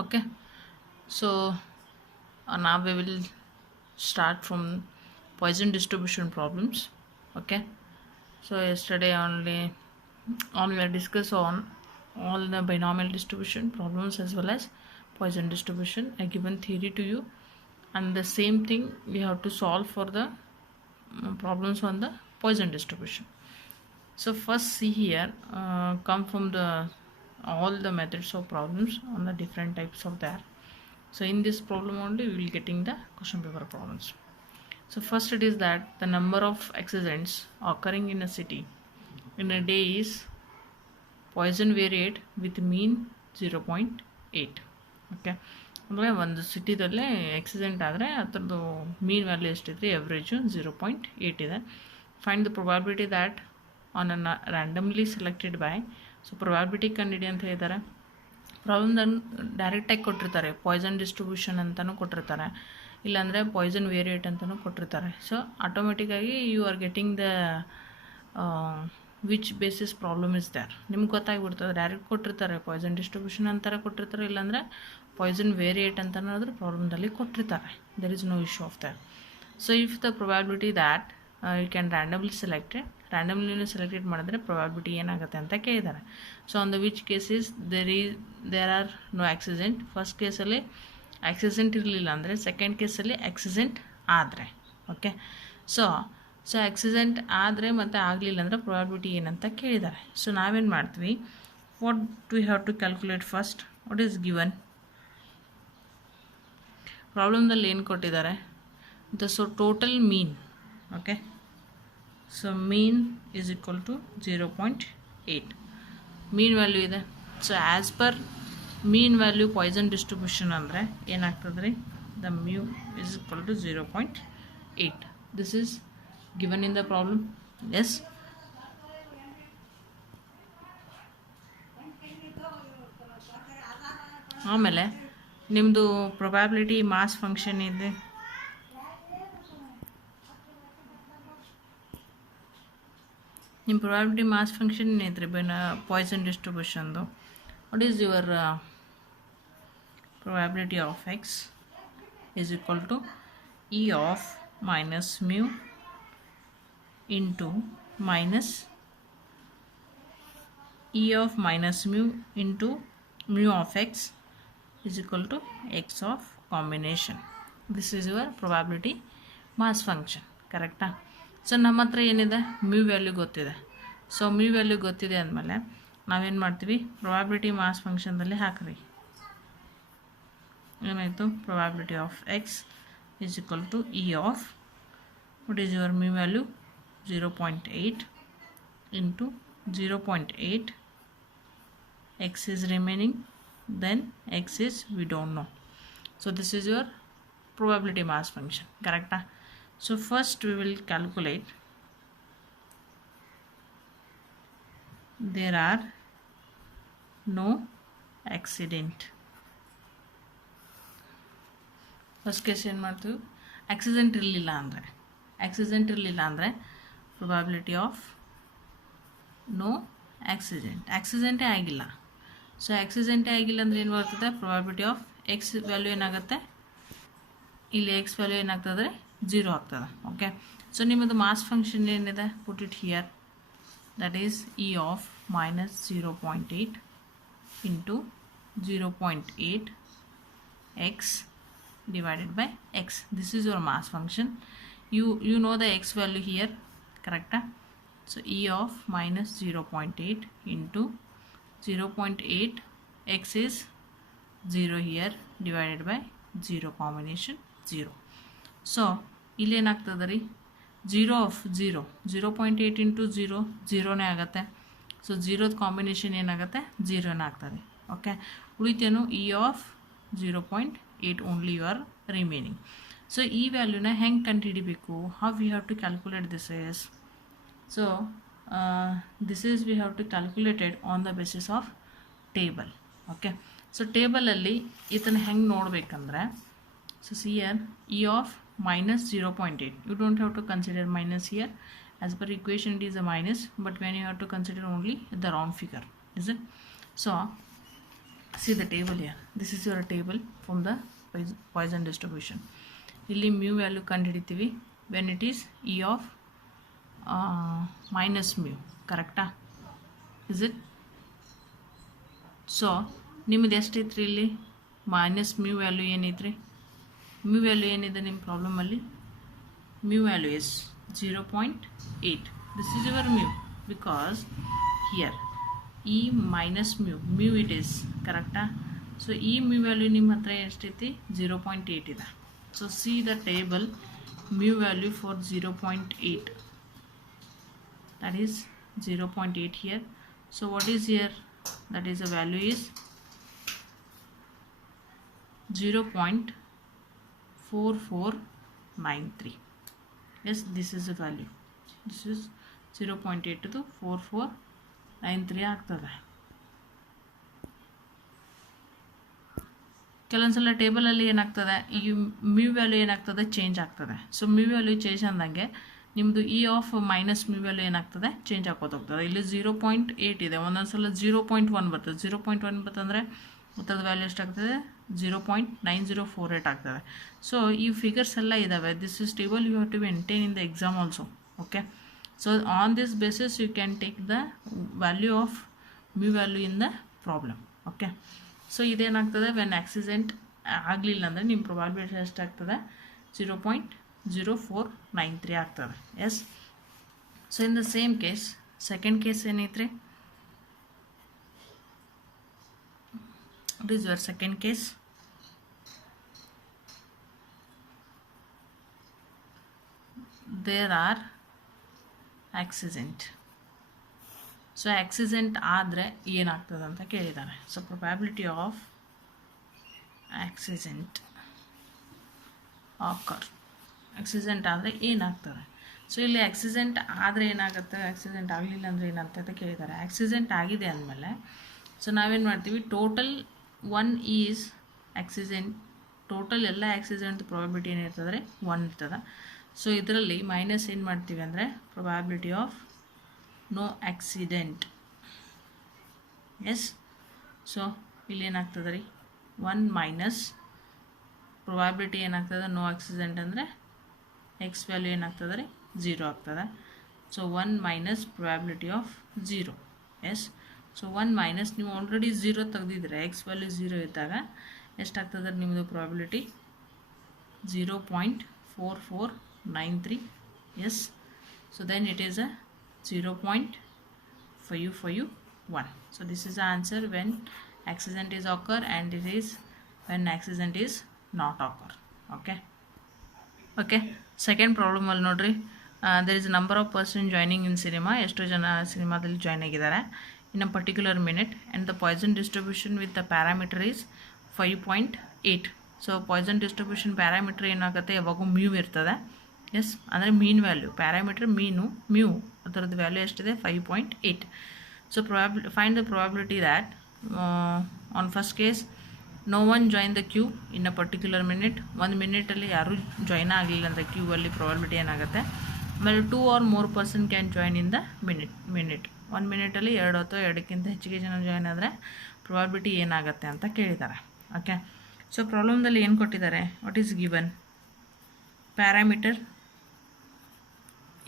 Okay, so now we will start from Poisson distribution problems. Okay, so yesterday only we discussed on all the binomial distribution problems as well as Poisson distribution. I given theory to you, and the same thing we have to solve for the problems on the Poisson distribution. So first see here, come from the all the methods of problems on the different types of that. So in this problem only we will getting the question paper problems. So first it is that the number of accidents occurring in a city in a day is Poisson variate with mean 0.8. Okay ಅಂದರೆ ಒಂದು ಸಿಟಿದಲ್ಲೇ accident ಆದರೆ ಅದರದ್ದು ಮೀನ್ value ಎಷ್ಟಿದೆ, average 0.8 ಇದೆ. Find the probability that on an randomly selected by. So probability ಕಂಡಿಡಿ ಅಂತ ಹೇಳಿದ್ದಾರೆ. ಪ್ರಾಬ್ಲಮ್ದನ್ನು ಡೈರೆಕ್ಟಾಗಿ ಕೊಟ್ಟಿರ್ತಾರೆ, ಪಾಯ್ಸನ್ ಡಿಸ್ಟ್ರಿಬ್ಯೂಷನ್ ಅಂತಲೂ ಕೊಟ್ಟಿರ್ತಾರೆ, ಇಲ್ಲಾಂದರೆ ಪಾಯ್ಸನ್ ವೇರಿಯೇಟ್ ಅಂತಲೂ ಕೊಟ್ಟಿರ್ತಾರೆ. ಸೊ ಆಟೋಮೆಟಿಕ್ಕಾಗಿ you are getting the which basis problem is there ನಿಮ್ಗೆ ಗೊತ್ತಾಗ್ಬಿಡ್ತದೆ. ಡೈರೆಕ್ಟ್ ಕೊಟ್ಟಿರ್ತಾರೆ ಪಾಯ್ಸನ್ ಡಿಸ್ಟ್ರಿಬ್ಯೂಷನ್ ಅಂತಾರೆ ಕೊಟ್ಟಿರ್ತಾರೆ, ಇಲ್ಲಾಂದರೆ ಪಾಯ್ಸನ್ ವೇರಿಯೇಟ್ ಅಂತನಾದರೂ ಪ್ರಾಬ್ಲಮ್ದಲ್ಲಿ ಕೊಟ್ಟಿರ್ತಾರೆ. There is no issue of that. So if the probability that you can randomly randomly selected ಮಾಡಿದ್ರೆ ಪ್ರೊಬಾಬಿಲಿಟಿ ಏನಾಗುತ್ತೆ ಅಂತ ಕೇಳಿದ್ದಾರೆ. So on the which cases there are no accident. First ಕೇಸಲ್ಲಿ ಆಕ್ಸಿಡೆಂಟ್ ಇರಲಿಲ್ಲ ಅಂದರೆ, ಸೆಕೆಂಡ್ ಕೇಸಲ್ಲಿ ಆಕ್ಸಿಡೆಂಟ್ ಆದರೆ. ಓಕೆ, ಸೊ ಆಕ್ಸಿಡೆಂಟ್ ಆದರೆ ಮತ್ತು ಆಗಲಿಲ್ಲ ಅಂದರೆ ಪ್ರೊಬಾಬಿಲಿಟಿ ಏನಂತ ಕೇಳಿದ್ದಾರೆ. ಸೊ ನಾವೇನು ಮಾಡ್ತೀವಿ, what we have to calculate first, what is given ಪ್ರಾಬ್ಲಮ್ದಲ್ಲಿ ಏನು ಕೊಟ್ಟಿದ್ದಾರೆ, so total mean. Okay, so mean is equal to 0.8 mean value ಇದೆ. So as per mean value Poisson distribution ಅಂದರೆ ಏನಾಗ್ತದೆ ರೀ, the mu is equal to 0.8. This is given in the problem. Yes, ಆಮೇಲೆ ನಿಮ್ಮದು probability mass function ಇದೆ. ನಿಮ್ಮ probability mass function ಏನೈತ್ರಿ Poisson ಡಿಸ್ಟ್ರಿಬ್ಯೂಷನ್ದು. What is your probability of X is equal to e of minus mu into minus e of minus mu into mu of x is equal to x of combination. This is your probability mass function. ಕರೆಕ್ಟಾ? So ನಮ್ಮ ಹತ್ರ ಏನಿದೆ, mu value ಗೊತ್ತಿದೆ. So mu value ಗೊತ್ತಿದೆ ಅಂದಮೇಲೆ ನಾವೇನು ಮಾಡ್ತೀವಿ, probability mass ಫಂಕ್ಷನ್ದಲ್ಲಿ ಹಾಕ್ರಿ. ಏನಾಯಿತು, probability of X is equal to e of, what is your mu value, 0.8 into 0.8, x is remaining, then x is we don't know. So this is your probability mass function. Correct? So first we will calculate. There are no accident. First case ಏನು ಮಾಡ್ತೀವಿ, accident ಇರಲಿಲ್ಲ ಅಂದರೆ probability of no accident. ಆಕ್ಸಿಡೆಂಟೇ ಆಗಿಲ್ಲ. So ಆಕ್ಸಿಡೆಂಟೇ ಆಗಿಲ್ಲ ಅಂದರೆ ಏನು ಬರ್ತದೆ, probability of X value ಏನಾಗುತ್ತೆ, ಇಲ್ಲಿ ಎಕ್ಸ್ ವ್ಯಾಲ್ಯೂ ಏನಾಗ್ತದೆ, 0 ಆಗ್ತದೆ. ಓಕೆ, ಸೊ ನಿಮ್ಮದು ಮಾಸ್ ಫಂಕ್ಷನ್ ಏನಿದೆ, ಪುಟ್ it here, that is E of minus 0.8 into 0.8 X divided by x. This is your mass function. You know the x value here, correct? So e of minus 0.8 into 0.8, x is 0 here, divided by 0 combination 0. So ಇಲ್ಲಿ ಏನಾಗ್ತದೆ ರೀ, 0 of 0, 0.8 into 0 0ನೇ ಆಗುತ್ತೆ. So 0ದ combination ಏನಾಗುತ್ತೆ, 0ನೇ ಆಗ್ತದೆ. Okay, ಉಳಿತೇನು e of 0.8 only you are remaining. So ಈ ವ್ಯಾಲ್ಯೂನ ಹೆಂಗೆ ಕಂಡುಹಿಡಿಬೇಕು, how we have to calculate this is. So this is we have to calculated on the basis of table. Okay, so ಟೇಬಲಲ್ಲಿ ಇದನ್ನು ಹೆಂಗೆ ನೋಡಬೇಕಂದ್ರೆ, so see here e of minus 0.8, you don't have to consider minus here, as per equation it is a minus, but when you have to consider only the round figure, is it? So see the table here. This is your table from the Poisson distribution. ಇಲ್ಲಿ mu value ಕಂಡುಹಿಡಿತೀವಿ when it is e of minus mu, ಕರೆಕ್ಟಾ? is it? So ನಿಮ್ಮದು ಎಷ್ಟೈತ್ರಿ ಇಲ್ಲಿ minus mu value ಏನೈತ್ರಿ? Mu value ಏನಿದೆ ನಿಮ್ಮ ಪ್ರಾಬ್ಲಮಲ್ಲಿ? Mu value is 0.8. This is your mu because here e minus mu it is, ಕರೆಕ್ಟಾ? So ಈ ಮ್ಯೂ ವ್ಯಾಲ್ಯೂ ನಿಮ್ಮ ಹತ್ರ ಎಷ್ಟೈತಿ? 0.8 ಇದೆ. So see the table mu value for 0.8, that is 0.8 here. So what is here? That is the value is 0.4493. yes, this is the value. This is 0.8 to 4493 ಆಗ್ತದೆ. ಕೆಲವೊಂದ್ಸಲ ಟೇಬಲಲ್ಲಿ ಏನಾಗ್ತದೆ, ಈ ಮ್ಯೂ ವ್ಯಾಲ್ಯೂ ಏನಾಗ್ತದೆ, change ಆಗ್ತದೆ. ಸೊ ಮ್ಯೂ ವ್ಯಾಲ್ಯೂ ಚೇಂಜ್ ಅಂದಂಗೆ ನಿಮ್ಮದು E of minus mu value ಏನಾಗ್ತದೆ, change ಆಗೋದು ಹೋಗ್ತದೆ. ಇಲ್ಲಿ 0.8 ಇದೆ, ಒಂದೊಂದು ಸಲ 0.1 ಬರ್ತದೆ. 0.1 ಬರ್ತಂದರೆ ಉತ್ತರದ ವ್ಯಾಲ್ಯೂ ಎಷ್ಟಾಗ್ತದೆ? 0.9048 ಆಗ್ತದೆ. ಸೊ ಈ ಫಿಗರ್ಸ್ ಎಲ್ಲ ಇದ್ದಾವೆ. This is table you have to maintain in the exam also. Okay, so on this basis you can take the value of mu value in the problem. Okay, so ಇದೇನಾಗ್ತದೆ, when accident ಆಗಲಿಲ್ಲ ಅಂದರೆ ನಿಮ್ಮ probability ಎಷ್ಟಾಗ್ತದೆ? 0.0493 ಆಗ್ತದೆ. Yes, so in the same case second case ಏನೈತ್ರಿ? what is your second case? there are accident. So accident ಆದರೆ ಏನಾಗ್ತದೆ ಅಂತ ಕೇಳಿದ್ದಾರೆ. So probability of accident ಆಕರ್, accident ಆದರೆ ಏನಾಗ್ತದೆ? ಸೊ ಇಲ್ಲಿ ಆಕ್ಸಿಡೆಂಟ್ ಆದರೆ ಏನಾಗುತ್ತೆ, ಆಕ್ಸಿಡೆಂಟ್ ಆಗಲಿಲ್ಲ ಅಂದರೆ ಏನಾಗ್ತದೆ ಕೇಳಿದ್ದಾರೆ. ಆಕ್ಸಿಡೆಂಟ್ ಆಗಿದೆ ಅಂದಮೇಲೆ ಸೊ ನಾವೇನು ಮಾಡ್ತೀವಿ, ಟೋಟಲ್ 1 ಈಸ್ ಆಕ್ಸಿಡೆಂಟ್, ಟೋಟಲ್ ಎಲ್ಲ ಆಕ್ಸಿಡೆಂಟ್ ಪ್ರೊಬ್ಯಾಬಿಲಿಟಿ ಏನಿರ್ತದೆ 1 ಇರ್ತದೆ. ಸೊ ಇದರಲ್ಲಿ ಮೈನಸ್ ಏನು ಮಾಡ್ತೀವಿ ಅಂದರೆ probability of no accident. Yes, so ಇಲ್ಲಿ ಏನಾಗ್ತದೆ ರೀ, 1 ಮೈನಸ್ ಪ್ರೊಬ್ಯಾಬಿಲಿಟಿ ಏನಾಗ್ತದೆ ನೋ ಆಕ್ಸಿಡೆಂಟ್ ಅಂದರೆ ಎಕ್ಸ್ ವ್ಯಾಲ್ಯೂ ಏನಾಗ್ತದೆ ರೀ, 0 ಆಗ್ತದೆ. So 1 minus probability of 0. Yes, so 1 minus ನೀವು ಆಲ್ರೆಡಿ 0 ತೆಗೆದಿದ್ರೆ ಎಕ್ಸ್ ವ್ಯಾಲ್ಯೂ 0 ಇದ್ದಾಗ ಎಷ್ಟಾಗ್ತದೆ ನಿಮ್ಮದು probability? 0.4493. Yes, so then it is a 0.551. so this is the answer when accident is occur and it is when accident is not occur. okay second problem ಅಲ್ಲಿ ನೋಡ್ರಿ, there is a number of person joining in cinema. ಎಷ್ಟು ಜನ ಸಿನಿಮಾದಲ್ಲಿ join ಆಗಿದ್ದಾರೆ in a particular minute and the Poisson distribution with the parameter is 5.8. so Poisson distribution parameter ಏನಾಗುತ್ತೆ, ಯಾವಾಗೂ mu ಇರ್ತದೆ. Yes, ಅಂದರೆ ಮೀನ್ ವ್ಯಾಲ್ಯೂ, ಪ್ಯಾರಾಮೀಟರ್ ಮ್ಯೂ ಅದರದ್ದು value ಎಷ್ಟಿದೆ? 5.8. So find the probability that on first case no one join the queue in a particular minute. 1 ಮಿನಿಟಲ್ಲಿ ಯಾರೂ join ಆಗಲಿಲ್ಲ ಅಂದರೆ ಕ್ಯೂ ಅಲ್ಲಿ ಪ್ರೊಬ್ಯಾಬಿಲಿಟಿ ಏನಾಗುತ್ತೆ? ಆಮೇಲೆ 2 or more person can join in the minute. 1 ಮಿನಿಟಲ್ಲಿ 2 ಅಥವಾ 2ಕ್ಕಿಂತ ಹೆಚ್ಚಿಗೆ ಜನ ಜಾಯ್ನ್ ಆದರೆ ಪ್ರೊಬ್ಯಾಬಿಲಿಟಿ ಏನಾಗುತ್ತೆ ಅಂತ ಕೇಳಿದ್ದಾರೆ. ಓಕೆ, ಸೊ ಪ್ರಾಬ್ಲಮ್ದಲ್ಲಿ ಏನು ಕೊಟ್ಟಿದ್ದಾರೆ? What is given? ಪ್ಯಾರಾಮೀಟರ್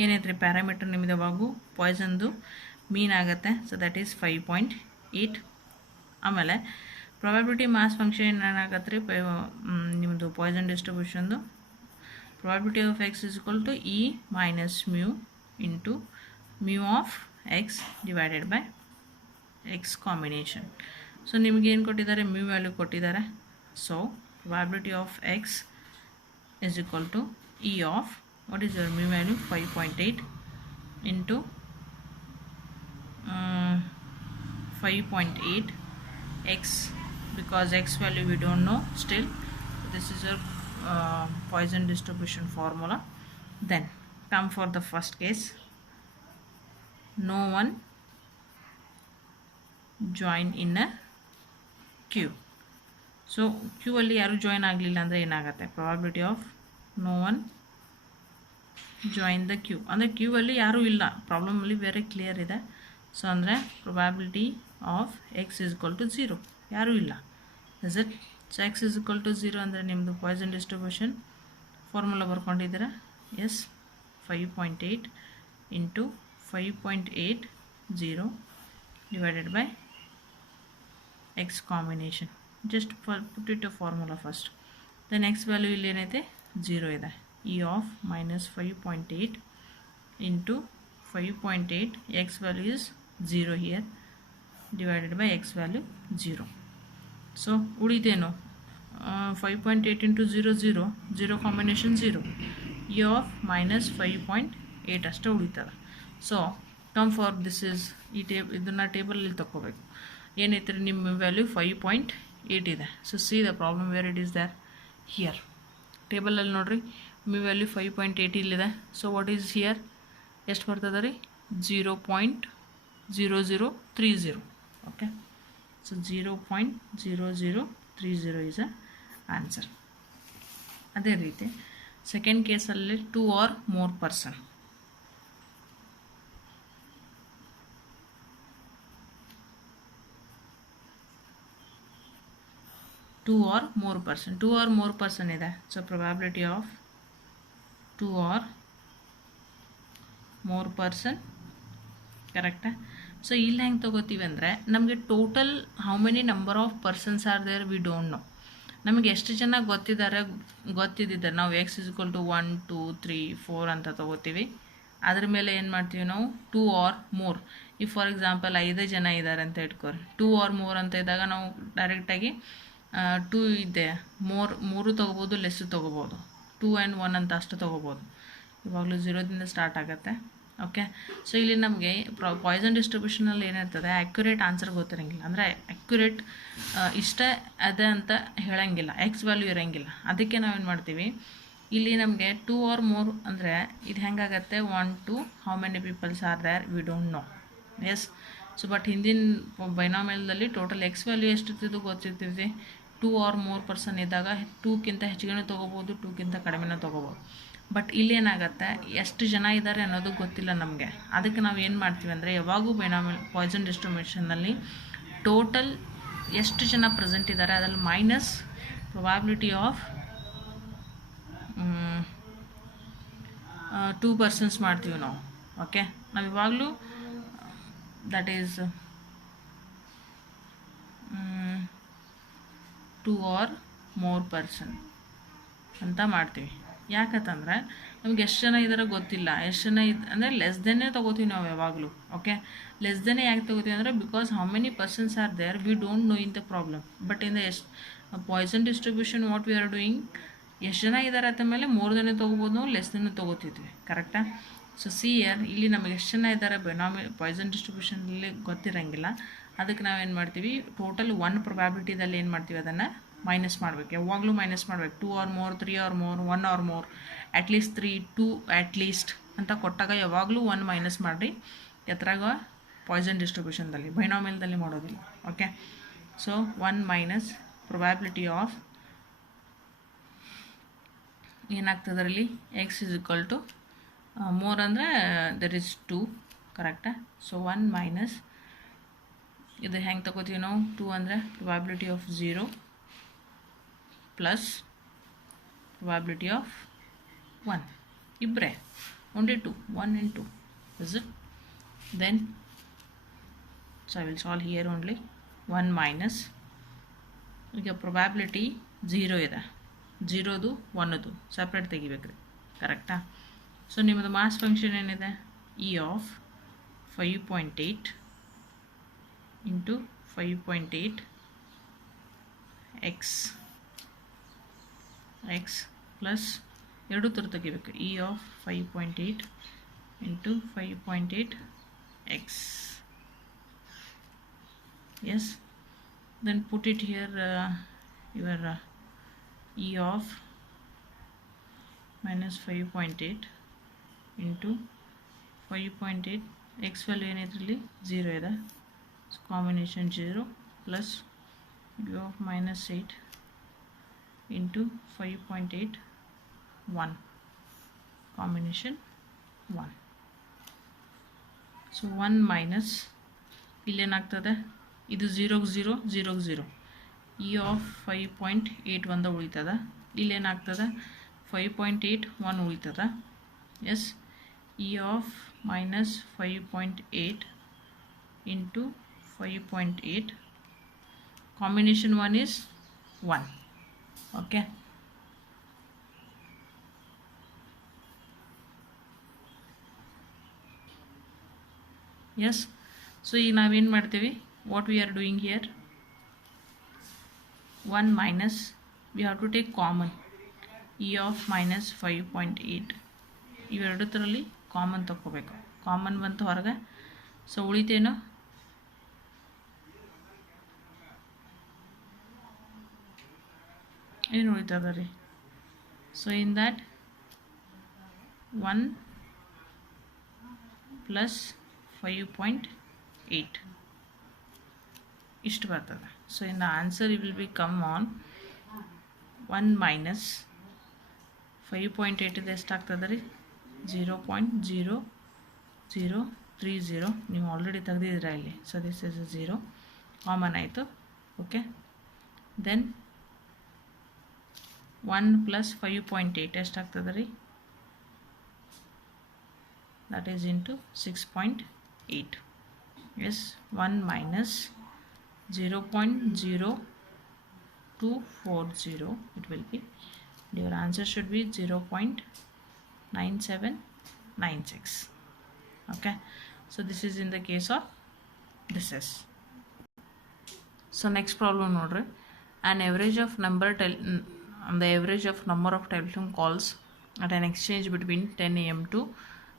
ಏನೈತ್ರಿ? ಪ್ಯಾರಾಮೀಟರ್ ನಿಮ್ಮದು ಯಾವಾಗೂ ಪಾಯ್ಸನ್ದು ಮೀನ್ ಆಗುತ್ತೆ. So that is 5.8. ಆಮೇಲೆ ಪ್ರೊಬ್ಯಾಬಿಲಿಟಿ ಮಾಸ್ ಫಂಕ್ಷನ್ ಏನಾಗತ್ತೆ ರೀ, ನಿಮ್ಮದು ಪಾಯ್ಸನ್ ಡಿಸ್ಟ್ರಿಬ್ಯೂಷನ್ದು probability of X is equal to e minus mu into mu of x divided by x combination. So ನಿಮಗೇನು ಕೊಟ್ಟಿದ್ದಾರೆ? ಮ್ಯೂ ವ್ಯಾಲ್ಯೂ ಕೊಟ್ಟಿದ್ದಾರೆ. So probability of x is equal to e of, what is your mu value? 5.8 into 5.8 x, because x value we don't know still. So this is your Poisson distribution formula. Then come for the first case, no one join in a queue. So queue ಅಲ್ಲಿ ಯಾರು join ಆಗಲಿಲ್ಲ ಅಂದರೆ ಏನಾಗುತ್ತೆ? Probability of no one join the queue, ಅಂದರೆ queue ಅಲ್ಲಿ ಯಾರೂ ಇಲ್ಲ. ಪ್ರಾಬ್ಲಮಲ್ಲಿ ವೆರಿ ಕ್ಲಿಯರ್ ಇದೆ. ಸೊ ಅಂದರೆ probability of X is equal to 0. ಯಾರೂ ಇಲ್ಲ. Is it? So x is equal to 0 ಅಂದರೆ ನಿಮ್ಮದು ಪಾಯ್ಸನ್ ಡಿಸ್ಟ್ರಿಬ್ಯೂಷನ್ ಫಾರ್ಮುಲಾ ಬರ್ಕೊಂಡಿದ್ದೀರಾ? Yes, 5.8 into 5.80 divided by x combination. Just put it a formula first. Then x value ಇಲ್ಲಿ ಏನೈತೆ 0 ಇದೆ. e of minus 5.8 into 5.8, x value is 0 here, divided by x value 0. So ಉಳಿದೇನು? 5.8 into 0 0, 0 combination 0, e of minus 5.8 ಅಷ್ಟೇ ಉಳಿತದೆ. So term for this is ಈ ಇದನ್ನು ಟೇಬಲಲ್ಲಿ ತಗೋಬೇಕು. ಏನೈತೆ ನಿಮ್ಮ ವ್ಯಾಲ್ಯೂ 5.8 ಇದೆ. So see the problem where it is there here. ಟೇಬಲಲ್ಲಿ ನೋಡಿರಿ, ಮಿ ವ್ಯಾಲ್ಯೂ 5.8 ಇಲ್ಲಿದೆ. So what is here? ಎಷ್ಟು ಬರ್ತದೆ ರೀ? 0.0030. Okay, so 0.0030 is a answer. ಅದೇ ರೀತಿ ಸೆಕೆಂಡ್ ಕೇಸಲ್ಲಿ 2 or more person. Two or more person ಇದೆ. So probability of 2 or more person, ಕರೆಕ್ಟಾ? ಸೊ ಇಲ್ಲಿ ಹೆಂಗೆ ತೊಗೋತೀವಿ ಅಂದರೆ ನಮಗೆ total how many number of persons are there we don't know. ನಮಗೆ ಎಷ್ಟು ಜನ ಗೊತ್ತಿದ್ದಾರೆ ನಾವು ಎಕ್ಸ್ ಇಸ್ ಈಕ್ವಲ್ ಟು 1 2 3 4 ಅಂತ ತೊಗೋತೀವಿ. ಅದ್ರ ಮೇಲೆ ಏನು ಮಾಡ್ತೀವಿ ನಾವು? 2 or more. ಈ ಫಾರ್ ಎಕ್ಸಾಂಪಲ್ 5 ಜನ ಇದ್ದಾರೆ ಅಂತ ಇಟ್ಕೊರಿ. 2 or more ಅಂತ ಇದ್ದಾಗ ನಾವು ಡೈರೆಕ್ಟಾಗಿ 2 ಇದೆ, ಮೂರು ತೊಗೋಬೋದು, ಲೆಸ್ಸು ತೊಗೋಬೋದು. 2 and 1 ಅಂತ ಅಷ್ಟು ತೊಗೋಬೋದು. ಇವಾಗಲೂ 0ದಿಂದ ಸ್ಟಾರ್ಟ್ ಆಗುತ್ತೆ. ಓಕೆ, ಸೊ ಇಲ್ಲಿ ನಮಗೆ ಪಾಯ್ಸನ್ ಡಿಸ್ಟ್ರಿಬ್ಯೂಷನಲ್ಲಿ ಏನಿರ್ತದೆ, ಆ್ಯಕ್ಯುರೇಟ್ ಆನ್ಸರ್ ಗೊತ್ತಿರೋಂಗಿಲ್ಲ. ಅಂದರೆ ಆ್ಯಕ್ಯುರೇಟ್ ಇಷ್ಟೇ ಅದೇ ಅಂತ ಹೇಳೋಂಗಿಲ್ಲ, ಎಕ್ಸ್ ವ್ಯಾಲ್ಯೂ ಇರೋಂಗಿಲ್ಲ. ಅದಕ್ಕೆ ನಾವೇನು ಮಾಡ್ತೀವಿ, ಇಲ್ಲಿ ನಮಗೆ 2 or more ಅಂದರೆ ಇದು ಹೆಂಗಾಗತ್ತೆ, 1 to how many peoples are there we don't know. Yes, so but ಹಿಂದಿನ ಬೈನಾಮಿಯಲ್ದಲ್ಲಿ ಟೋಟಲ್ ಎಕ್ಸ್ ವ್ಯಾಲ್ಯೂ ಎಷ್ಟಿರ್ತಿದ್ದು ಗೊತ್ತಿರ್ತೀವಿ. 2 or more person ಇದ್ದಾಗ 2ಕ್ಕಿಂತ ಹೆಚ್ಚಿಗೆ ತೊಗೋಬೋದು, 2ಕ್ಕಿಂತ ಕಡಿಮೆನೂ ತೊಗೋಬೋದು. ಬಟ್ ಇಲ್ಲೇನಾಗತ್ತೆ, ಎಷ್ಟು ಜನ ಇದ್ದಾರೆ ಅನ್ನೋದು ಗೊತ್ತಿಲ್ಲ ನಮಗೆ. ಅದಕ್ಕೆ ನಾವು ಏನು ಮಾಡ್ತೀವಿ ಅಂದರೆ ಯಾವಾಗೂ ಬೈನಾಮಿಯಲ್ ಪಾಯ್ಸನ್ ಡಿಸ್ಟ್ರಿಬ್ಯೂಷನ್ನಲ್ಲಿ ಟೋಟಲ್ ಎಷ್ಟು ಜನ ಪ್ರೆಸೆಂಟ್ ಇದ್ದಾರೆ ಅದರಲ್ಲಿ ಮೈನಸ್ ಪ್ರೊಬ್ಯಾಬಿಲಿಟಿ ಆಫ್ 2 persons ಮಾಡ್ತೀವಿ ನಾವು. ಓಕೆ, ನಾವು ಇವಾಗಲೂ that is 2 or more person ಅಂತ ಮಾಡ್ತೀವಿ. ಯಾಕಂತಂದರೆ ನಮ್ಗೆ ಎಷ್ಟು ಜನ ಇದ್ದಾರೆ ಗೊತ್ತಿಲ್ಲ. ಎಷ್ಟು ಜನ ಅಂದರೆ ಲೆಸ್ ದೆನ್ನೇ ತೊಗೋತೀವಿ ನಾವು ಯಾವಾಗಲೂ. ಓಕೆ, ಲೆಸ್ ದೆನ್ನೇ ಯಾಕೆ ತೊಗೋತೀವಿ ಅಂದರೆ because how many persons are there we don't know in the problem. But in the Poisson distribution what we are doing, ಎಷ್ಟು ಜನ ಇದ್ದಾರೆ ಅಂತ ಮೇಲೆ ಮೋರ್ ದೆನ್ನೇ ತೊಗೋಬೋದು, ನಾವು ಲೆಸ್ ದೆನ್ನೇ ತೊಗೋತಿದ್ವಿ. ಕರೆಕ್ಟಾ? ಸೊ ಸಿ ಇಯರ್ ಇಲ್ಲಿ ನಮಗೆ ಎಷ್ಟು ಜನ ಇದ್ದಾರೆ ಪಾಯ್ಸನ್ ಡಿಸ್ಟ್ರಿಬ್ಯೂಷನಲ್ಲಿ ಗೊತ್ತಿರೋಂಗಿಲ್ಲ. ಅದಕ್ಕೆ ನಾವೇನು ಮಾಡ್ತೀವಿ, ಟೋಟಲ್ 1 ಪ್ರೊಬ್ಯಾಬಿಲಿಟಿದಲ್ಲಿ ಏನು ಮಾಡ್ತೀವಿ, ಅದನ್ನು ಮೈನಸ್ ಮಾಡಬೇಕು. ಯಾವಾಗಲೂ ಮೈನಸ್ ಮಾಡಬೇಕು. 2 or more, 3 or more, 1 or more, at least 3, 2 at least ಅಂತ ಕೊಟ್ಟಾಗ ಯಾವಾಗಲೂ 1 ಮೈನಸ್ ಮಾಡಿರಿ. ಎತ್ತರಾಗ ಪಾಯ್ಸನ್ ಡಿಸ್ಟ್ರಿಬ್ಯೂಷನ್ದಲ್ಲಿ, ಬೈನಾಮಿಯಲ್ದಲ್ಲಿ ಮಾಡೋದಿಲ್ಲ. Okay, so 1 minus probability of ಏನಾಗ್ತದೆ ಅದರಲ್ಲಿ, X is equal to more ಅಂದರೆ ದರ್ ಇಸ್ 2. ಕರೆಕ್ಟಾ? ಸೊ 1 ಮೈನಸ್ ಇದು ಹೆಂಗೆ ತಗೋತೀವಿ ನಾವು, 2 ಅಂದರೆ probability of 0 plus probability of 1. ಇಬ್ಬರೇ, only 2, 1 and 2 is it? Then so I will solve here only. 1 minus, ಈಗ ಪ್ರೊಬ್ಯಾಬಿಲಿಟಿ 0 ಇದೆ, 0ದು 1ದು ಸಪ್ರೇಟ್ ತೆಗಿಬೇಕ್ರಿ. ಕರೆಕ್ಟಾ? ಸೊ ನಿಮ್ಮದು ಮಾಸ್ ಫಂಕ್ಷನ್ ಏನಿದೆ, e of 5.8 into 5.8 X plus 2 ಥರ ತೆಗಿಬೇಕು, e of 5.8 into 5.8 X. Yes, then put it here, your e of minus 5.8 into 5.8 x value ಏನೈತ್ರಲ್ಲಿ 0 ಇದೆ. ಸೊ combination 0 plus u of minus 8 into 5.8 1 combination 1. ಸೊ 1 minus ಇಲ್ಲೇನಾಗ್ತದೆ, ಇದು 0 0 0 0 E of 5.8 ಒಂದು ಉಳಿತದ. ಇಲ್ಲೇನಾಗ್ತದೆ 5.8 1 ಉಳಿತದ. Yes e of minus 5.8 into 5.8 combination 1 is 1. Okay. Yes. So ಈಗ ನಾವೇನು ಮಾಡ್ತೀವಿ, what we are doing here, 1 minus, we have to take common, e of minus 5.8 ಇವೆರಡರಲ್ಲಿ common ತಗೋಬೇಕು. ಕಾಮನ್ ಬಂತು ಹೊರಗೆ. ಸೊ ಉಳಿತೇನು, ಏನು ಉಳಿತದ ರೀ? ಸೊ ಇನ್ ದ್ಯಾಟ್ 1 ಪ್ಲಸ್ 5.8 ಇಷ್ಟು ಬರ್ತದೆ. So in the answer you will become on 1 minus 5.8 ಇದು ಎಷ್ಟಾಗ್ತದೆ ರೀ? 0.0030. ನೀವು ಆಲ್ರೆಡಿ ತೆಗೆದಿದ್ದೀರ ಇಲ್ಲಿ. ಸೊ ದಿಸ್ ಇಸ್ 0 ಕಾಮನ್ ಆಯಿತು. ಓಕೆ, ದೆನ್ 1 ಪ್ಲಸ್ 5.8 ಎಷ್ಟಾಗ್ತದೆ ರೀ? that is into 6.8. yes, 1 minus 0.0240 it will be, your answer should be 0.9796. okay, so this is in the case of this is. So next problem nodri, an average of the average of number of telephone calls at an exchange between 10 am to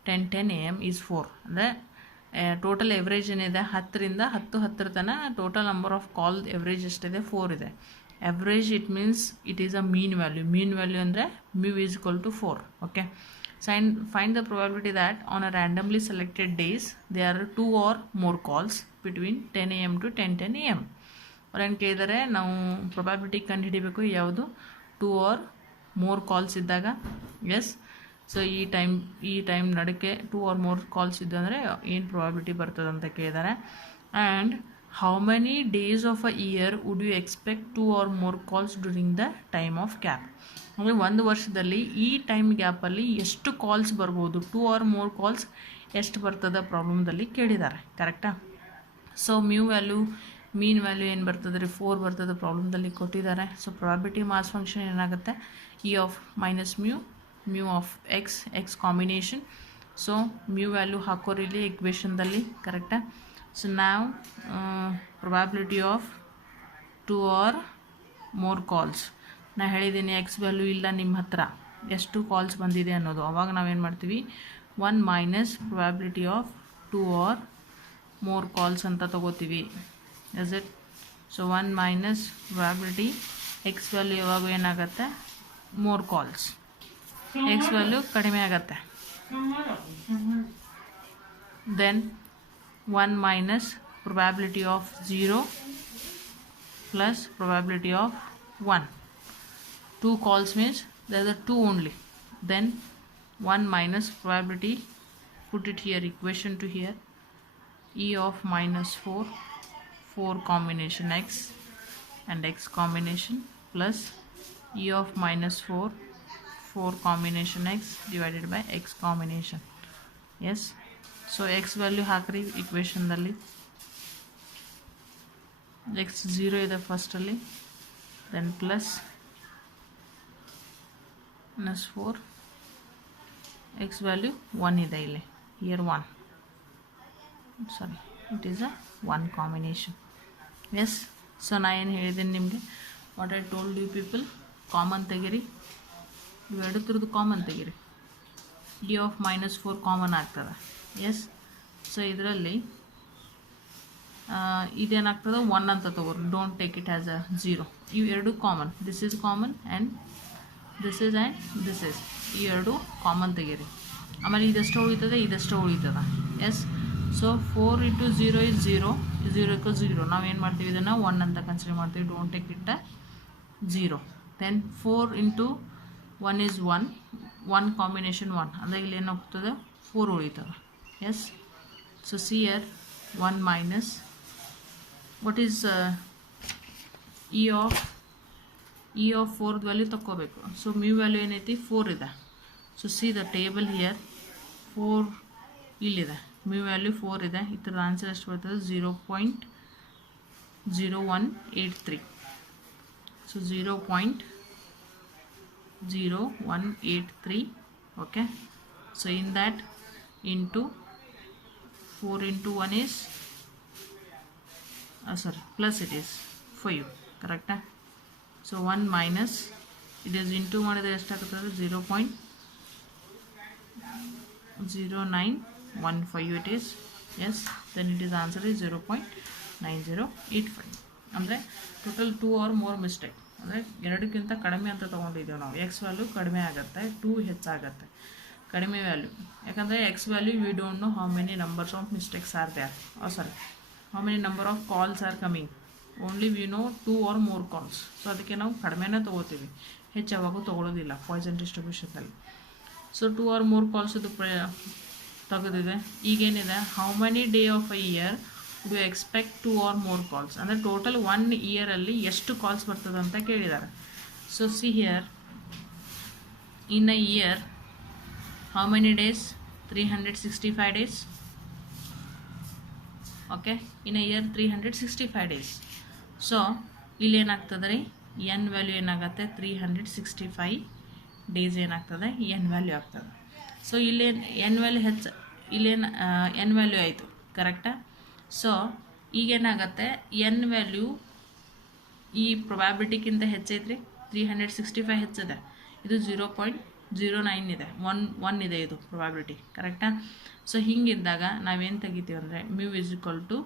10 am is 4. ಅಂದರೆ total average ಏನಿದೆ 10ರಿಂದ 10 ತನಕ total number of call average ಎಷ್ಟಿದೆ? 4 ಇದೆ. Average it means it is a mean value. Mean value ಅಂದರೆ mu is equal to 4. Okay, find the probability that on a randomly selected days they are 2 or more calls between 10 am to 10 am. ಅವ್ರೇನು ಕೇಳಿದರೆ ನಾವು probability ಕಂಡು ಹಿಡಿಬೇಕು ಯಾವುದು 2 or more calls ಇದ್ದಾಗ. Yes, so ಈ time ನಡಕ್ಕೆ 2 or more ಕಾಲ್ಸ್ ಇದ್ದು ಅಂದರೆ ಏನು ಪ್ರೊಬಬಿಲಿಟಿ ಬರ್ತದೆ ಅಂತ ಕೇಳಿದ್ದಾರೆ. And how many days of a year would you expect 2 or more calls during the time of gap. ಅಂದರೆ ಒಂದು ವರ್ಷದಲ್ಲಿ ಈ ಟೈಮ್ ಗ್ಯಾಪಲ್ಲಿ ಎಷ್ಟು ಕಾಲ್ಸ್ ಬರ್ಬೋದು, 2 or more ಕಾಲ್ಸ್ ಎಷ್ಟು ಬರ್ತದೆ ಪ್ರಾಬ್ಲಮ್ದಲ್ಲಿ ಕೇಳಿದ್ದಾರೆ. ಕರೆಕ್ಟಾ? ಸೊ ಮೀನ್ ವ್ಯಾಲ್ಯೂ ಏನು ಬರ್ತದೆ ರೀ? 4 ಬರ್ತದೆ ಪ್ರಾಬ್ಲಮ್ದಲ್ಲಿ ಕೊಟ್ಟಿದ್ದಾರೆ. ಸೊ ಪ್ರೊಬಬಿಲಿಟಿ ಮಾಸ್ ಫಂಕ್ಷನ್ ಏನಾಗುತ್ತೆ? E of minus mu of x combination. So mu value ಹಾಕೋರಿ ಇಲ್ಲಿ ಇಕ್ವೇಷನ್ದಲ್ಲಿ. ಕರೆಕ್ಟಾ? ಸೊ ನಾವು probability of 2 or more calls ನಾ ಹೇಳಿದ್ದೀನಿ. ಎಕ್ಸ್ ವ್ಯಾಲ್ಯೂ ಇಲ್ಲ ನಿಮ್ಮ ಹತ್ರ, ಎಷ್ಟು ಕಾಲ್ಸ್ ಬಂದಿದೆ ಅನ್ನೋದು. ಅವಾಗ ನಾವೇನು ಮಾಡ್ತೀವಿ? 1 minus probability of 2 or more calls ಅಂತ ತಗೋತೀವಿ. Is it? So 1 minus probability X value ಯಾವಾಗ ಏನಾಗುತ್ತೆ? More calls. ಎಕ್ಸ್ ವ್ಯಾಲ್ಯೂ ಕಡಿಮೆ ಆಗುತ್ತೆ. Then 1 minus probability of 0 plus probability of 1. 2 calls means there are 2 only. Then 1 minus probability, put it here, equation to here, e of minus 4 combination x and x combination plus e of minus 4 combination x divided by x combination. Yes, so x value ಹಾಕ್ರಿ ಇಕ್ವೇಷನ್ದಲ್ಲಿ. x 0 ಇದೆ ಫಸ್ಟಲ್ಲಿ, then plus minus 4, x value 1 ಇದೆ ಇಲ್ಲಿ, here 1, sorry it is a 1 combination. yes, so ನಾ ಏನು ಹೇಳಿದ್ದೀನಿ ನಿಮಗೆ, what I told you people, common ತೆಗಿರಿ, ಇವೆರಡು ಥರದ್ದು ಕಾಮನ್ ತೆಗಿರಿ. e ಆಫ್ ಮೈನಸ್ 4 ಕಾಮನ್ ಆಗ್ತದೆ. ಎಸ್, ಸೊ ಇದರಲ್ಲಿ ಇದೇನಾಗ್ತದೆ 1 ಅಂತ ತಗೋರಿ, don't take it as a 0. ಇವೆರಡು common, this is common and this is and this is, ಈ ಎರಡು ಕಾಮನ್ ತೆಗೀರಿ. ಆಮೇಲೆ ಇದೆಷ್ಟು ಉಳಿತದೆ, ಇದೆಷ್ಟು ಉಳಿತದೆ. Yes, so 4 into 0 is 0, 0 = 0. ನಾವೇನು ಮಾಡ್ತೀವಿ, ಇದನ್ನು 1 ಅಂತ ಕನ್ಸಿಡರ್ ಮಾಡ್ತೀವಿ, don't take it a 0. Then 4 into 1 is 1 combination 1, ಅಂದರೆ ಇಲ್ಲಿ ಏನಾಗ್ತದೆ 4 ಉಳಿತದೆ. Yes, so see here 1 minus what is e of fourth value ತಗೋಬೇಕು. ಸೊ ಮ್ಯೂ ವ್ಯಾಲ್ಯೂ ಏನೈತಿ 4 ಇದೆ. So see the table here 4 ಇಲ್ಲಿದೆ, ಮ್ಯೂ ವ್ಯಾಲ್ಯೂ 4 ಇದೆ. ಇದರ ಆನ್ಸರ್ ಎಷ್ಟು ಬರ್ತದೆ? 0.0183. So 0.0183. okay, so in that into 4 into 1 is plus it is 5, correct? So 1 minus it is into ಮಾಡಿದ್ರೆ ಎಷ್ಟಾಗುತ್ತದೆ? 0.0915 it is. yes, then it is answer is 0.9085. ಅಂದರೆ total 2 or more mistake, ಅಂದರೆ 2ಕ್ಕಿಂತ ಕಡಿಮೆ ಅಂತ ತೊಗೊಂಡಿದ್ದೀವಿ ನಾವು. ಎಕ್ಸ್ ವ್ಯಾಲ್ಯೂ ಕಡಿಮೆ ಆಗುತ್ತೆ, 2 ಹೆಚ್ಚಾಗುತ್ತೆ, ಕಡಿಮೆ ವ್ಯಾಲ್ಯೂ. ಯಾಕಂದರೆ x value we don't know how many numbers of mistakes are there, how many number of calls are coming. Only we know 2 or more calls. So ಅದಕ್ಕೆ ನಾವು ಕಡಿಮೆನೇ ತೊಗೋತೀವಿ, ಹೆಚ್ಚು ಯಾವಾಗೂ ತೊಗೊಳ್ಳೋದಿಲ್ಲ ಪಾಯ್ಸನ್ ಡಿಸ್ಟ್ರಿಬ್ಯೂಷನಲ್ಲಿ. ಸೊ 2 or more ಕಾಲ್ಸ್ ಇದು ತೆಗೆದಿದೆ. ಈಗೇನಿದೆ, how many day of a year do expect 2 or more calls, ಅಂದರೆ ಟೋಟಲ್ 1 ಇಯರಲ್ಲಿ ಎಷ್ಟು ಕಾಲ್ಸ್ ಬರ್ತದೆ ಅಂತ ಕೇಳಿದ್ದಾರೆ. So see here, in a year how many days? 365 days. Okay, in a year 365 days. So ಇಲ್ಲಿ ಏನಾಗ್ತದೆ ರೀ, ಎನ್ ವ್ಯಾಲ್ಯೂ ಏನಾಗುತ್ತೆ? 365 ಡೇಸ್ ಏನಾಗ್ತದೆ? ಎನ್ ವ್ಯಾಲ್ಯೂ ಆಗ್ತದೆ. ಸೊ ಇಲ್ಲೇನು ಎನ್ ವ್ಯಾಲ್ಯೂ ಹೆಚ್ಚು, ಇಲ್ಲೇನು ಎನ್ ವ್ಯಾಲ್ಯೂ ಆಯಿತು, ಕರೆಕ್ಟಾ? ಸೊ ಈಗೇನಾಗತ್ತೆ, ಎನ್ ವ್ಯಾಲ್ಯೂ ಈ ಪ್ರೊಬ್ಯಾಬಿಲಿಟಿಗಿಂತ ಹೆಚ್ಚೈತ್ರಿ. 365 ಹೆಚ್ಚಿದೆ, ಇದು 0.09 ಇದೆ, 1 ಇದೆ ಇದು ಪ್ರೊಬ್ಯಾಬಿಲಿಟಿ, ಕರೆಕ್ಟಾ? ಸೊ ಹಿಂಗಿದ್ದಾಗ ನಾವೇನು ತೆಗಿತೀವಿ ಅಂದರೆ mu is equal to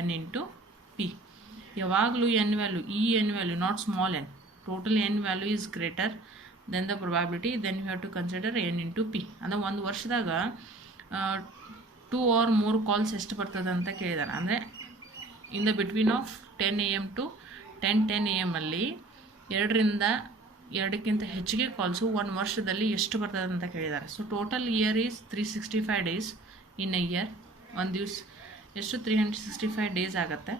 N into P. ಯಾವಾಗಲೂ ಎನ್ ವ್ಯಾಲ್ಯೂ, ಈ N value not small N, total N value is greater than the probability, then you have to consider N into P. ಅಂದರೆ ಒಂದು ವರ್ಷದಾಗ 2 or more calls ಎಷ್ಟು ಬರ್ತದೆ ಅಂತ ಕೇಳಿದಾರೆ. ಅಂದರೆ in the between of 10 AM to 10 AM ಅಲ್ಲಿ 2ಕ್ಕಿಂತ ಹೆಚ್ಚಿಗೆ calls ಒಂದು ವರ್ಷದಲ್ಲಿ ಎಷ್ಟು ಬರ್ತದೆ ಅಂತ ಕೇಳಿದ್ದಾರೆ. So total year is 365 days in a year. ಒಂದು ದಿವಸ ಎಷ್ಟು? 365 ಡೇಸ್ ಆಗುತ್ತೆ.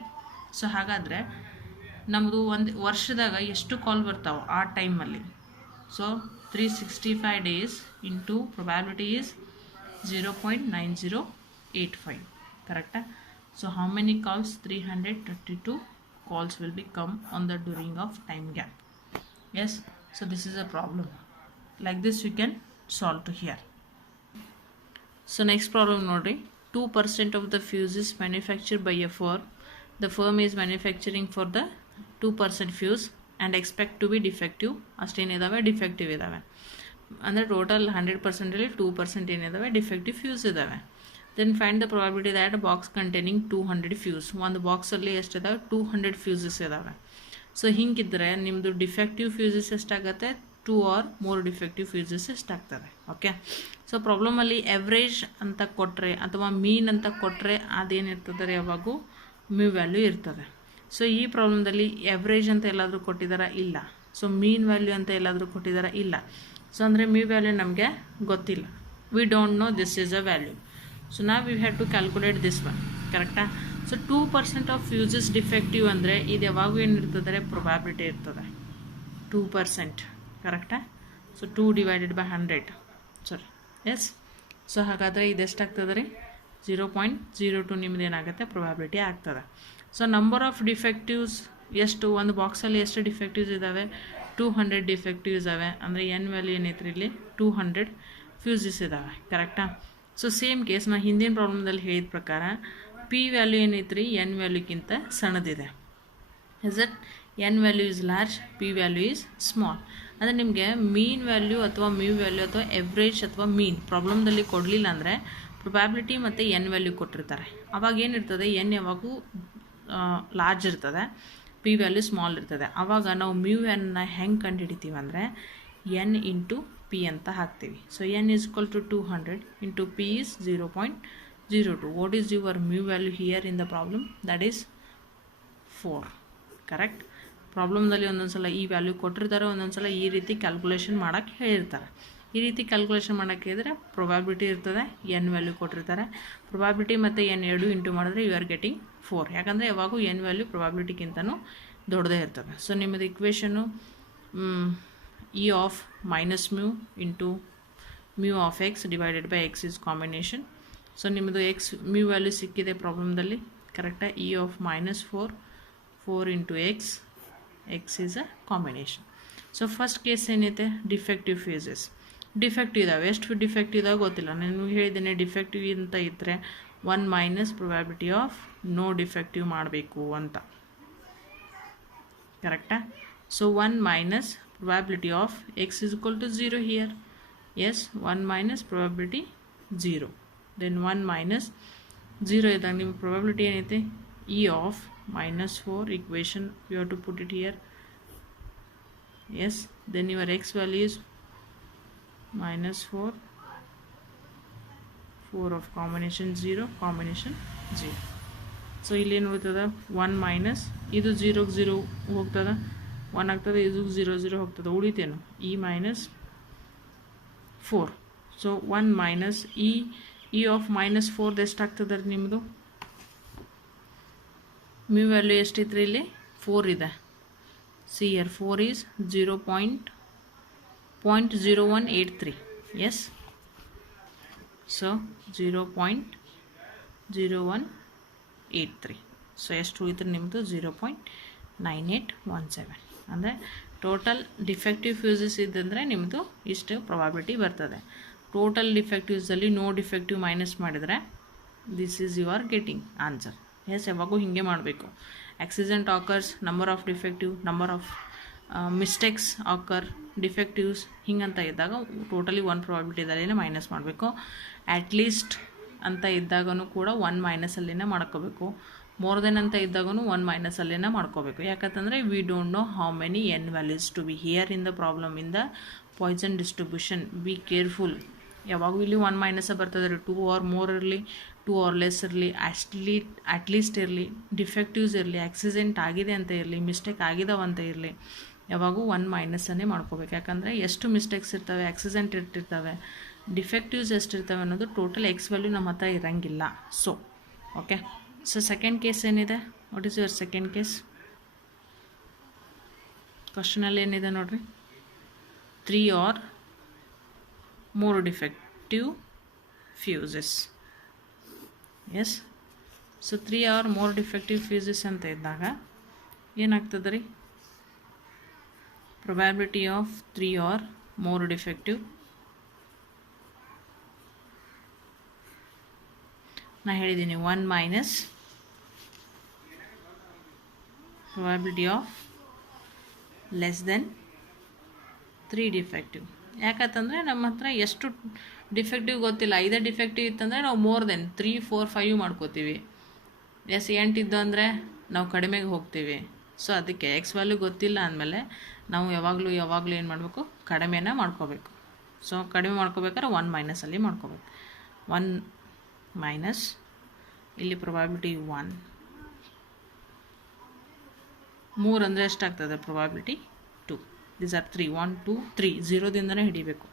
ಸೊ ಹಾಗಾದರೆ ನಮ್ಮದು ಒಂದು ವರ್ಷದಾಗ ಎಷ್ಟು ಕಾಲ್ ಬರ್ತಾವೆ ಆ ಟೈಮಲ್ಲಿ? So 365 days into probability is 0.9085, correct? So how many calls? 332 calls will be come on the during of time gap. Yes, so this is a problem. Like this we can solve to here. So next problem nodri, 2% of the fuses manufactured by a firm. The firm is manufacturing for the 2% fuse and expect to be defective. ಅಷ್ಟೇನಿದಾವೆ defective ಇದ್ದಾವೆ. ಅಂದರೆ total 100%ಅಲ್ಲಿ 2% ಏನಿದಾವೆ defective fuse ಇದ್ದಾವೆ. Then find the probability that box containing 200 fuse. ಒಂದು ಬಾಕ್ಸಲ್ಲಿ ಎಷ್ಟಿದಾವೆ? 200 fuses ಇದ್ದಾವೆ. So ಹಿಂಗಿದ್ರೆ ನಿಮ್ಮದು ಡಿಫೆಕ್ಟಿವ್ ಫ್ಯೂಸಸ್ ಎಷ್ಟಾಗುತ್ತೆ? 2 or more ಡಿಫೆಕ್ಟಿವ್ ಫ್ಯೂಸಸ್ ಎಷ್ಟಾಗ್ತದೆ. ಓಕೆ, ಸೊ ಪ್ರಾಬ್ಲಮಲ್ಲಿ ಎವ್ರೇಜ್ ಅಂತ ಕೊಟ್ಟರೆ ಅಥವಾ ಮೀನ್ ಅಂತ ಕೊಟ್ಟರೆ ಅದೇನಿರ್ತದೆ ಯಾವಾಗೂ ಮ್ಯೂ ವ್ಯಾಲ್ಯೂ ಇರ್ತದೆ. ಸೊ ಈ ಪ್ರಾಬ್ಲಮ್ದಲ್ಲಿ ಎವ್ರೇಜ್ ಅಂತ ಎಲ್ಲಾದರೂ ಕೊಟ್ಟಿದ್ದಾರಾ? ಇಲ್ಲ. ಸೊ ಮೀನ್ ವ್ಯಾಲ್ಯೂ ಅಂತ ಎಲ್ಲಾದರೂ ಕೊಟ್ಟಿದ್ದಾರಾ? ಇಲ್ಲ. ಸೊ ಅಂದರೆ ಮ್ಯೂ ವ್ಯಾಲ್ಯೂ ನಮಗೆ ಗೊತ್ತಿಲ್ಲ, we don't know this is a value. So ನಾವು we have to calculate this one, ಕರೆಕ್ಟಾ? ಸೊ 2% ಆಫ್ ಫ್ಯೂಸಸ್ ಡಿಫೆಕ್ಟಿವ್ ಅಂದರೆ ಇದು ಯಾವಾಗೂ ಏನಿರ್ತದೆ? ಪ್ರೊಬ್ಯಾಬಿಲಿಟಿ ಇರ್ತದೆ 2%, ಕರೆಕ್ಟಾ? So 2 divided by 100, sorry, yes. So ಹಾಗಾದರೆ ಇದೆಷ್ಟಾಗ್ತದೆ ರೀ? 0.02 ನಿಮ್ದು ಏನಾಗುತ್ತೆ? ಪ್ರೊಬ್ಯಾಬಿಲಿಟಿ ಆಗ್ತದೆ. ಸೊ ನಂಬರ್ ಆಫ್ ಡಿಫೆಕ್ಟಿವ್ಸ್ ಎಷ್ಟು? ಒಂದು ಬಾಕ್ಸಲ್ಲಿ ಎಷ್ಟು ಡಿಫೆಕ್ಟಿವ್ಸ್ ಇದ್ದಾವೆ? 200 ಡಿಫೆಕ್ಟಿವ್ಸ್ ಇದ್ದಾವೆ. ಅಂದರೆ ಎನ್ ವ್ಯಾಲ್ಯೂ ಏನೈತ್ರಿ ಇಲ್ಲಿ? 200 ಫ್ಯೂಸಸ್ ಇದ್ದಾವೆ, ಕರೆಕ್ಟಾ? ಸೊ ಸೇಮ್ ಕೇಸ್ ನಾನು ಹಿಂದಿನ ಪ್ರಾಬ್ಲಮ್ದಲ್ಲಿ ಹೇಳಿದ ಪ್ರಕಾರ ಪಿ ವ್ಯಾಲ್ಯೂ ಏನೈತ್ರಿ? ಎನ್ ವ್ಯಾಲ್ಯೂಗಿಂತ ಸಣ್ಣದಿದೆ. Is it? N value is large, P value is small. ಅಂದರೆ ನಿಮಗೆ ಮೀನ್ ವ್ಯಾಲ್ಯೂ ಅಥವಾ ಮ್ಯೂ ವ್ಯಾಲ್ಯೂ ಅಥವಾ ಎವ್ರೇಜ್ ಅಥವಾ ಮೀನ್ ಪ್ರಾಬ್ಲಮ್ದಲ್ಲಿ ಕೊಡಲಿಲ್ಲ ಅಂದರೆ ಪ್ರೊಬ್ಯಾಬಿಲಿಟಿ ಮತ್ತು ಎನ್ ವ್ಯಾಲ್ಯೂ ಕೊಟ್ಟಿರ್ತಾರೆ. ಅವಾಗ ಏನಿರ್ತದೆ? ಎನ್ ಯಾವಾಗೂ ಲಾರ್ಜ್ ಇರ್ತದೆ, ಪಿ ವ್ಯಾಲ್ಯೂ ಸ್ಮಾಲ್ ಇರ್ತದೆ. ಆವಾಗ ನಾವು ಮ್ಯೂ ಎನ್ನ ಹೆಂಗೆ ಕಂಡುಹಿಡಿತೀವಿ ಅಂದರೆ ಎನ್ ಇಂಟು ಪಿ ಅಂತ ಹಾಕ್ತೀವಿ. So N is equal to 200 into P is 0.02. What is your mu value here in the problem? That is 4, correct? ಪ್ರಾಬ್ಲಮ್ದಲ್ಲಿ ಒಂದೊಂದು ಸಲ ಈ ವ್ಯಾಲ್ಯೂ ಕೊಟ್ಟಿರ್ತಾರೆ, ಒಂದೊಂದು ಸಲ ಈ ರೀತಿ ಕ್ಯಾಲ್ಕುಲೇಷನ್ ಮಾಡೋಕ್ಕೆ ಹೇಳಿರ್ತಾರೆ. ಈ ರೀತಿ ಕ್ಯಾಲ್ಕುಲೇಷನ್ ಮಾಡೋಕ್ಕೆ ಹೇಳಿದರೆ ಪ್ರೊಬ್ಯಾಬಿಲಿಟಿ ಇರ್ತದೆ, ಎನ್ ವ್ಯಾಲ್ಯೂ ಕೊಟ್ಟಿರ್ತಾರೆ. ಪ್ರೊಬ್ಯಾಬಿಲಿಟಿ ಮತ್ತು ಎನ್ ಎರಡು ಇಂಟು ಮಾಡಿದ್ರೆ ಯು ಆರ್ ಗೆಟಿಂಗ್ 4. ಯಾಕಂದರೆ ಯಾವಾಗೂ ಎನ್ ವ್ಯಾಲ್ಯೂ ಪ್ರೊಬ್ಯಾಬಿಲಿಟಿಗಿಂತನೂ ದೊಡ್ಡದೇ ಇರ್ತದೆ. ಸೊ ನಿಮ್ಮದು equation e of minus mu into mu of x divided by x is combination. So ನಿಮ್ಮದು ಎಕ್ಸ್ ಮ್ಯೂ ವ್ಯಾಲ್ಯೂ ಸಿಕ್ಕಿದೆ ಪ್ರಾಬ್ಲಮ್ದಲ್ಲಿ ಕರೆಕ್ಟಾಗಿ. E of -4 into x is a combination. So first case ಏನೈತೆ, defective phases. Defective ಇದಾವೆ. ಎಷ್ಟು defective ಇದಾವೆ ಗೊತ್ತಿಲ್ಲ, ನಾನು ಹೇಳಿದ್ದೇನೆ ಡಿಫೆಕ್ಟಿವ್ ಅಂತ ಇದ್ದರೆ 1 minus probability of no defective ಮಾಡಬೇಕು ಅಂತ, ಕರೆಕ್ಟಾ? So 1 minus probability of X is equal to 0 here. Yes, 1 minus probability 0. Then 1 minus 0 ಇದ್ದಾಗ ನಿಮ್ಮ ಪ್ರೊಬ್ಯಾಬಿಲಿಟಿ ಏನೈತೆ, e of -4 equation you have to put it here. Yes, then your x value is -4 of combination 0 combination 0. So ಇಲ್ಲಿ ಏನು ಹೋಗ್ತದೆ, 1 minus ಇದು 0 0 ಹೋಗ್ತದೆ, 1 ಆಗ್ತದೆ, ಇದು 0 0 ಹೋಗ್ತದೆ, ಉಳಿತೇನು e -4. So 1 minus e of -4 ಎಷ್ಟಾಗ್ತದೆ ರೀ ನಿಮ್ಮದು? ಮ್ಯೂ ವ್ಯಾಲ್ಯೂ ಎಷ್ಟಿತ್ತು ರೀ ಇಲ್ಲಿ? 4 ಇದೆ. See here 4 is 0.0183. Yes, so 0.0183. So ಎಷ್ಟು ಉಳಿದ್ರೆ ನಿಮ್ಮದು 0.9817. ಅಂದರೆ ಟೋಟಲ್ ಡಿಫೆಕ್ಟಿವ್ ಫ್ಯೂಸಸ್ ಇದ್ದಂದರೆ ನಿಮ್ಮದು ಇಷ್ಟು ಪ್ರೊಬಾಬಿಲಿಟಿ ಬರ್ತದೆ. ಟೋಟಲ್ ಡಿಫೆಕ್ಟಿವ್ಸಲ್ಲಿ ನೋ ಡಿಫೆಕ್ಟಿವ್ ಮೈನಸ್ ಮಾಡಿದರೆ this is you are getting answer. Yes, ಯಾವಾಗೂ ಹೀಗೆ ಮಾಡಬೇಕು. Accident occurs, number of defective, number of mistakes occur, defectives ಹಿಂಗಂತ ಇದ್ದಾಗ ಟೋಟಲಿ 1 ಪ್ರೊಬಾಬಿಲಿಟಿದಲ್ಲೇ ಮೈನಸ್ ಮಾಡಬೇಕು. ಅಟ್ಲೀಸ್ಟ್ ಅಂತ ಇದ್ದಾಗೂ ಕೂಡ 1 ಮೈನಸಲ್ಲಿನೇ ಮಾಡ್ಕೋಬೇಕು. ಮೋರ್ ದೆನ್ ಅಂತ ಇದ್ದಾಗೂ 1 ಮೈನಸಲ್ಲಿನೇ ಮಾಡ್ಕೋಬೇಕು. ಯಾಕಂತಂದರೆ we don't know how many N values to be here in the problem in the Poisson distribution. Be careful. ಯಾವಾಗೂ ಇಲ್ಲಿ 1 ಮೈನಸ್ ಬರ್ತದೆ ರೀ. 2 ಆರ್ ಮೋರ್ ಇರಲಿ, 2 ಆರ್ ಲೆಸ್ ಇರಲಿ, ಅಟ್ಲೀಸ್ಟ್ ಇರಲಿ, ಡಿಫೆಕ್ಟಿವ್ಸ್ ಇರಲಿ, ಆಕ್ಸಿಡೆಂಟ್ ಆಗಿದೆ ಅಂತ ಇರಲಿ, ಮಿಸ್ಟೇಕ್ ಆಗಿದಾವಂತ ಇರಲಿ, ಯಾವಾಗೂ 1 ಮೈನಸನ್ನೇ ಮಾಡ್ಕೋಬೇಕು. ಯಾಕಂದರೆ ಎಷ್ಟು ಮಿಸ್ಟೇಕ್ಸ್ ಇರ್ತವೆ, ಆಕ್ಸಿಡೆಂಟ್ ಇರ್ತಿರ್ತವೆ, ಡಿಫೆಕ್ಟಿವ್ಸ್ ಎಷ್ಟಿರ್ತವೆ ಅನ್ನೋದು ಟೋಟಲ್ ಎಕ್ಸ್ ವ್ಯಾಲ್ಯೂ ನಮ್ಮ ಹತ್ರ ಇರೋಂಗಿಲ್ಲ. So okay, so second case ಏನಿದೆ, what is your second case? ಕ್ವಶನಲ್ಲಿ ಏನಿದೆ ನೋಡಿರಿ, 3 or more defective fuses. Yes, so 3 or more defective fuses ಅಂತ ಇದ್ದಾಗ ಏನಾಗ್ತದೆ ರೀ? Probability of 3 or more defective, ನಾ ಹೇಳಿದ್ದೀನಿ 1 minus probability of less than 3 defective. ಯಾಕಂತಂದರೆ ನಮ್ಮ ಹತ್ರ ಎಷ್ಟು ಡಿಫೆಕ್ಟಿವ್ ಗೊತ್ತಿಲ್ಲ. 5 ಡಿಫೆಕ್ಟಿವ್ ಇತ್ತಂದರೆ ನಾವು ಮೋರ್ ದೆನ್ 3 4 5 ಮಾಡ್ಕೋತೀವಿ. ಎಸ್, 8 ಇದ್ದು ಅಂದರೆ ನಾವು ಕಡಿಮೆಗೆ ಹೋಗ್ತೀವಿ. ಸೊ ಅದಕ್ಕೆ ಎಕ್ಸ್ ವ್ಯಾಲ್ಯೂ ಗೊತ್ತಿಲ್ಲ ಅಂದಮೇಲೆ ನಾವು ಯಾವಾಗಲೂ ಏನು ಮಾಡಬೇಕು, ಕಡಿಮೆನ ಮಾಡ್ಕೋಬೇಕು. ಸೊ ಕಡಿಮೆ ಮಾಡ್ಕೋಬೇಕಾದ್ರೆ 1 ಮೈನಸಲ್ಲಿ ಮಾಡ್ಕೋಬೇಕು. 1 ಮೈನಸ್ ಇಲ್ಲಿ ಪ್ರೊಬ್ಯಾಬಿಲಿಟಿ 1, 3 ಅಂದರೆ ಎಷ್ಟಾಗ್ತದೆ ಪ್ರೊಬ್ಯಾಬಿಲಿಟಿ 2. ದೀಸ್ ಆರ್ 3, 1 2 3, 0ದಿಂದನೇ ಹಿಡಿಬೇಕು.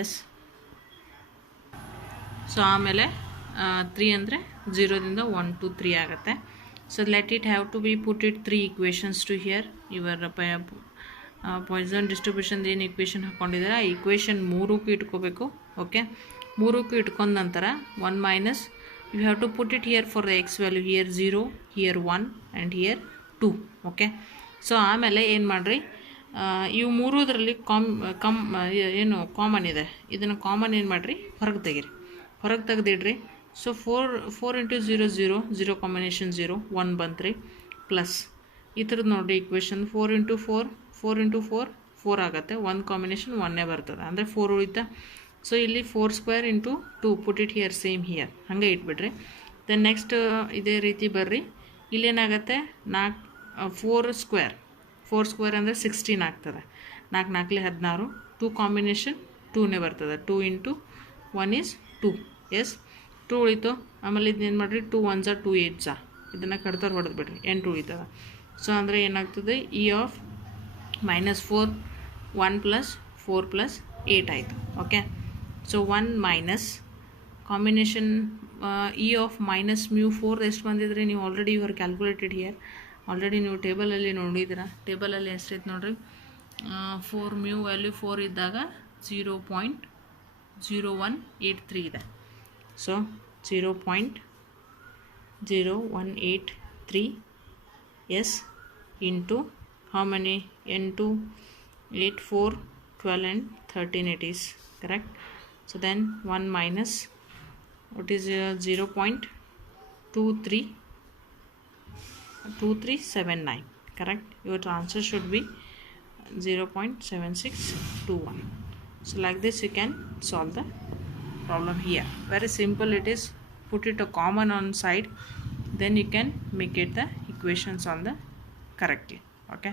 ಎಸ್, ಸೊ ಆಮೇಲೆ 3 ಅಂದರೆ 0ದಿಂದ 1 2 3 ಆಗುತ್ತೆ. So let it have to be put it 3 equations to here. ಇವರ್ ಪಾಯ್ಸನ್ ಡಿಸ್ಟ್ರಿಬ್ಯೂಷನ್ ಏನು ಈಕ್ವೇಷನ್ ಹಾಕ್ಕೊಂಡಿದ್ದಾರೆ ಆ ಈಕ್ವೇಷನ್ 3ಕ್ಕೂ ಇಟ್ಕೋಬೇಕು. ಓಕೆ, 3ಕ್ಕೂ ಇಟ್ಕೊಂಡ ನಂತರ 1 minus you have to put it here for the x value. Here 0, here 1 and here 2. Okay, so ಆಮೇಲೆ ಏನು ಮಾಡಿರಿ, ಇವು ಮೂರೂದರಲ್ಲಿ ಏನು ಕಾಮನ್ ಇದೆ, ಇದನ್ನು ಕಾಮನ್ ಏನು ಮಾಡಿರಿ, ಹೊರಗೆ ತೆಗೀರಿ. ಹೊರಗೆ ತೆಗೆದಿಡ್ರಿ. ಸೊ 4 ಇಂಟು 0 0, 0 ಕಾಂಬಿನೇಷನ್ 0, 1 ಬಂತ್ರಿ, ಪ್ಲಸ್ ಈ ಥರದ್ದು ನೋಡಿರಿ ಈಕ್ವೇಷನ್ 4 ಇಂಟು 4 4 ಆಗುತ್ತೆ. 1 ಕಾಂಬಿನೇಷನ್ 1 ಬರ್ತದೆ, ಅಂದರೆ 4 ಉಳಿತಾ. ಸೊ ಇಲ್ಲಿ 4 square into 2, put it here, same here, ಹಾಗೆ ಇಟ್ಬಿಡ್ರಿ. ದೆನ್ ನೆಕ್ಸ್ಟ್ ಇದೇ ರೀತಿ ಬರ್ರಿ. ಇಲ್ಲೇನಾಗುತ್ತೆ, 4 ಸ್ಕ್ವೇರ್ ಅಂದರೆ 16 ಆಗ್ತದೆ. 4 4 16, 2 ಕಾಂಬಿನೇಷನ್ 2ನೇ ಬರ್ತದೆ. 2 ಇಂಟು 1 ಈಸ್ 2. ಎಸ್, 2 ಉಳಿತು. ಆಮೇಲೆ ಇದನ್ನೇನು ಮಾಡಿರಿ, 2 1s 2 8s, ಇದನ್ನು ಕಡ್ತಾರೆ ಹೊಡೆದು ಬಿಡ್ರಿ, 8 ಉಳಿತದೆ. ಸೊ ಅಂದರೆ ಏನಾಗ್ತದೆ, ಇ ಆಫ್ -4, 1 ಪ್ಲಸ್ 4 ಪ್ಲಸ್ 8 ಆಯಿತು. Okay, so 1 minus combination e of -μ4 ಎಷ್ಟು ಬಂದಿದ್ರಿ ನೀವು already you are calculated here. Already ನೀವು ಟೇಬಲಲ್ಲಿ ನೋಡಿದ್ದೀರಾ. ಟೇಬಲಲ್ಲಿ ಎಷ್ಟೈತೆ ನೋಡ್ರಿ, 4 ಮ್ಯೂ ವ್ಯಾಲ್ಯೂ 4 ಇದ್ದಾಗ 0.0183 ಇದೆ. So 0.0183 S into how many? N2, 8, 4, 12 and 13 it is, correct? So then 1 minus what is 0.2379, correct? Your answer should be 0.7621. So like this you can solve the problem here. Very simple it is. Put it a common on side, then you can make it the equations on the correctly. Okay,